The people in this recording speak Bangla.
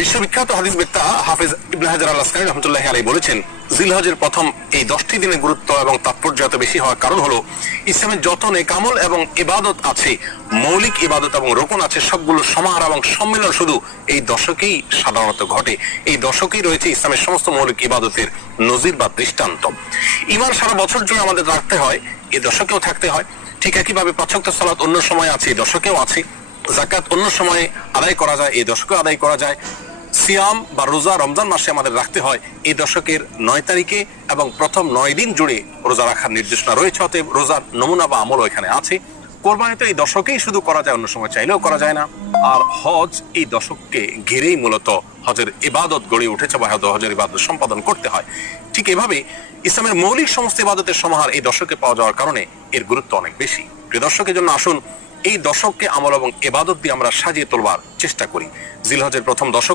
বিশ্ববিখ্যাত হাদিস বক্তা হাফেজ ইবনে হাজার আল আসকালানী রাহমাতুল্লাহি আলাইহি বলেছেন, জিলহজের প্রথম এই 10টি দিনের গুরুত্ব এবং তাৎপর্য এত বেশি হওয়ার কারণ হলো ইসলামের যত নেকামল এবং ইবাদত আছে, মৌলিক ইবাদত এবং রোকন আছে, সবগুলো সমাহার এবং সম্মিলন শুধু এই দশকেই সাধারণত ঘটে। এই দশকেই রয়েছে ইসলামের সমস্ত মৌলিক ইবাদতের নজির বা দৃষ্টান্ত। ঈমান সারা বছর জুড়ে আমাদের রাখতে হয়, এই দশকেও থাকতে হয়। ঠিক একইভাবে 5 ওয়াক্ত সালাত অন্য সময় আছে, এই দশকেও আছে। যাকাত অন্য সময়ে আদায় করা যায়, এই দশকেও আদায় করা যায়। সিয়াম বা রোজা রমজান মাসে আমাদের রাখতে হয়, এই দশকের 9 তারিখে এবং প্রথম 9 দিন জুড়ে রোজা রাখার নির্দেশনা রয়েছে। অতএব রোজার নমুনা বা আমলও এখানে আছে। কোরবানি তো এই দশকেই শুধু করা যায়, অন্য সময় চাইলেও করা যায় না। আর হজ এই দশককে ঘিরেই মূলত হজের ইবাদত গড়ে উঠেছে বা হজের ইবাদত সম্পাদন করতে হয়। ঠিক এভাবে ইসলামের মৌলিক সমস্ত ইবাদতের সমাহার এই দশকে পাওয়া যাওয়ার কারণে এর গুরুত্ব অনেক বেশি। প্রিয় দর্শকের জন্য আসুন এই দশককে আমল এবং ইবাদত দিয়ে আমরা সাজিয়ে তোলবার চেষ্টা করি। জিলহজের প্রথম দশক